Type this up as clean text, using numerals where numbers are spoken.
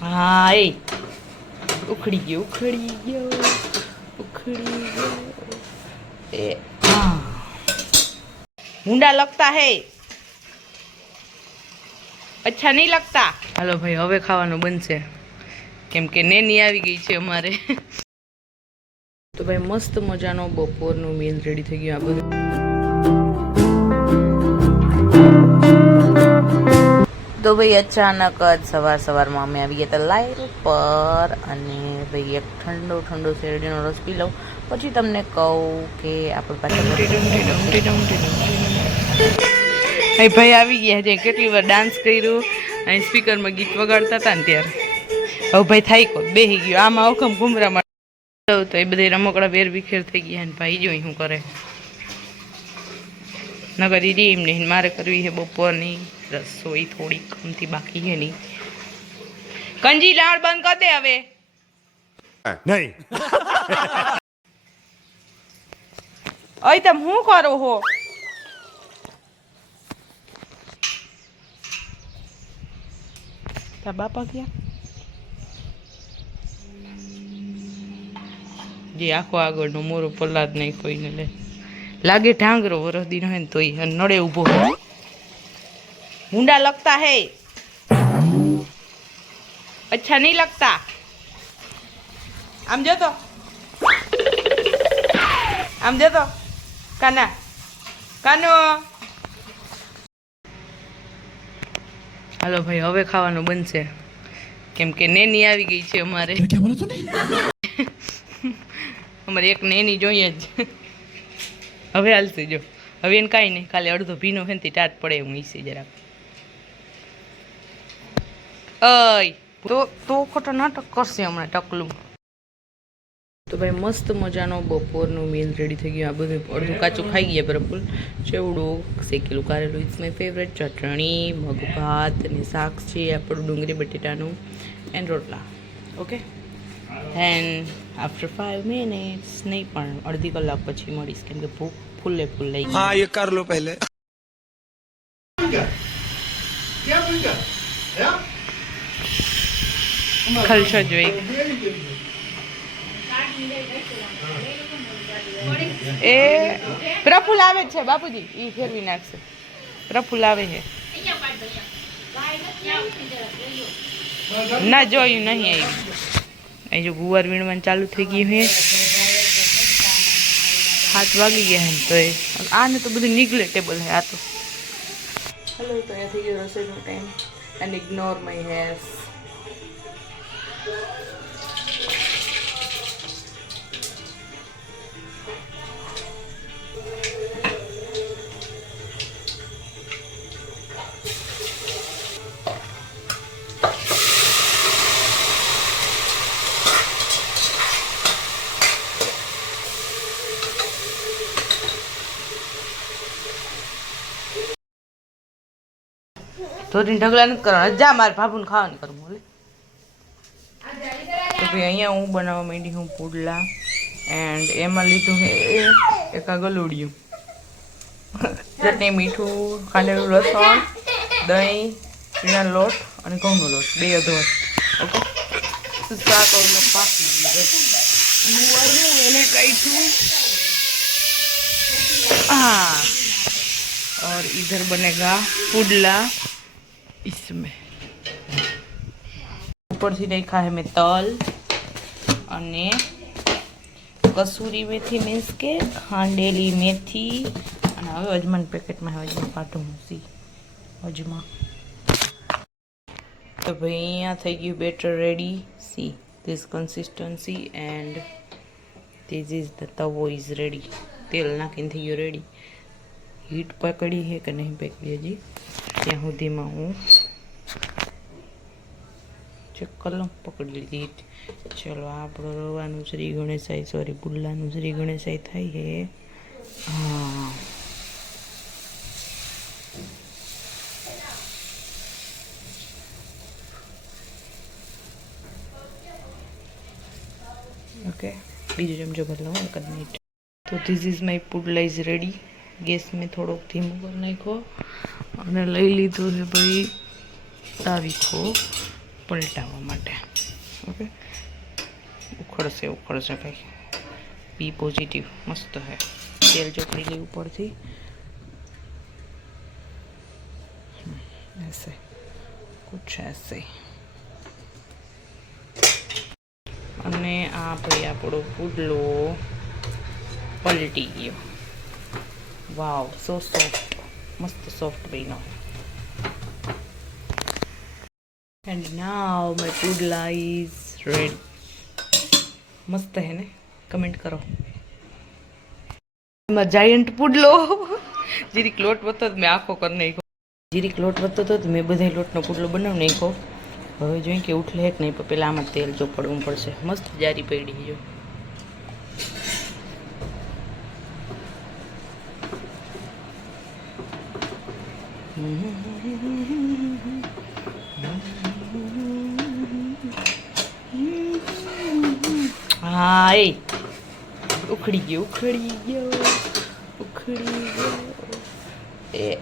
હા એ ઉખડી ગયો ઉખડી ગયો उखड़ी गयो ए हाँ मुंडा लगता है अच्छा नहीं लगता। हेलो भाई હવે ખાવાનું બનશે કેમ કે નેની આવી ગઈ છે અમારે તો ભાઈ મસ્ત મજાનો બપોરનો મીલ રેડી થઈ ગયો આ બધું। તો ભાઈ અચાનક જ સવારમાં અમે આવી ગયા હતા લાઈવ પર અને ભાઈ એક ઠંડો શેરડીનો રસ પી લઉં પછી તમને કહું કે આપણે પાછા ભાઈ આવી ગયા છે કેટલી વાર ડાન્સ કર્યું અને સ્પીકરમાં ગીત વગાડતા હતા ને ત્યારે હવે ભાઈ થાય કો બેસી ગયો આમાં અવખમ ઘુમરામાં તો એ બધી રમકડા વેર વિખેર થઈ ગયા ને ભાઈ જોઈ શું કરે નગર દીદી એમ નહીં મારે કરવી છે બપોરની રસોઈ થોડી કમથી બાકી છે નહીં કંજી લાડ બંધ કર દે હવે નહીં અય તમે શું કરો હો તા બાપા ક્યાં જે આખો આગળનો મોરો પલાદ નહીં કોઈને લે लागे ढांगरो वरदी न तो नड़े उभो मुंडा लगता है अच्छा नहीं लगता आम जो काना कानो हेलो भाई હવે ખાવાનું બનશે કેમ કે નેની આવી ગઈ છે અમારે क्या बोला तूने અમારે એક નેની જોઈએ જ હવે હાલશે જો હવે એને કાંઈ નહીં ખાલી અડધો ભીનો હે ને ટાટ પડે હું ઈસી જરાક અય તો ખોટો નાટક કરશે હમણાં ટકલું તો ભાઈ મસ્ત મજાનો બપોરનું મીલ રેડી થઈ ગયું આ બધું અડધું કાચું ખાઈ ગયા બરાબર ચેવડું શેકેલું કારેલું ઇટ્સ માય ફેવરેટ ચટણી મગ ભાત અને શાક છે આપણું ડુંગળી બટેટાનું એન્ડ રોટલા ઓકે એન્ડ आफ्टर 5 minutes नहीं પણ અડધી કલાક પછી મળીશ કેમ કે ભૂખ ફૂલે ફૂલ લઈ हाँ ये कर लो पहले ખલશો જોઈ એ પ્રફુલ આવે છે બાપુજી ઈ ફેરવી નાખશે પ્રફુલ આવે છે ના જોયું નહીં આવ્યું ये जो गुवार वीणवन चालू थी गई है 7 वागी गया है तो आने तो बधु निग्लेक्टेबल है आ तो हेलो तो यहाँ थी गयो रसोईनो time and ignore my hairs થોડી ઢગલા નથી કરવાના જા મારે ભાભુને ખાવાનું કરવું બોલે તો ભાઈ અહીંયા હું બનાવવા માંડી હું પુડલા એન્ડ એમાં લીધું છે એક આ ગલોડિયું ચટણી મીઠું ખાંડેલું લસણ દહીં પીણાનો લોટ અને ઘઉંનો લોટ બે અધવટ ઓકે શાક પાકી ગુવારનું એને કાઢ્યું हाँ और इधर बनेगा पुडला इसमें ऊपर से देखा है मैं तल અને કસૂરી મેથી મીન્સ કે ખાંડેલી મેથી અને હવે અજમાન પેકેટમાં હવે અજમા કાઢું સી અજમા તો ભાઈ અહીંયા થઈ ગયું batter ready see this consistency and this is the તવો ઇઝ રેડી તેલ નાખીને થઈ ગયું રેડી હીટ પકડી છે કે નહીં પકડી હજી ત્યાં સુધીમાં હું ચેક કરી લઉં પકડી લીધી હીટ ચલો આપણો રવાનું શ્રી ગણેશાય સોરી પુડલાનું શ્રી ગણેશાય થાય છે હા ઓકે બીજો ચમચો ભરી લઉં એક જ મિનિટ તો ધીસ ઇઝ માય પુડલા ઇઝ રેડી ગેસ મેં થોડોક ધીમો કરી નાખ્યો અને લઈ લીધું છે ભાઈ તાવીખો પલટાવવા માટે. ઓકે, ઉખડશે ભાઈ. B positive. મસ્ત હે. તેલ ચોપડી લે ઉપરથી. ऐसे कुछ ऐसे. અને આ ભાઈ આપણો પુડલો પલટી ગયો. Wow, so soft. મસ્ત સોફ્ટ બન્યો. એન્ડ નાવ માય પુડલા ઇઝ રેડી. મસ્ત હે ને? કમેન્ટ કરો. એમાં જાયન્ટ પુડલો. જીરીક લોટ વધતો મેં આખો કરી નાખ્યો. જીરીક લોટ વધતો હતો તો મેં બધા લોટનો પુડલો બનાવી નાખ્યો. હવે જોઈએ કે ઉઠલે કે નહીં, પણ પહેલાં આમાં તેલ ચોપડવું પડશે. મસ્ત જારી પડી જો. હા, એ ઉખડી ગયો. એ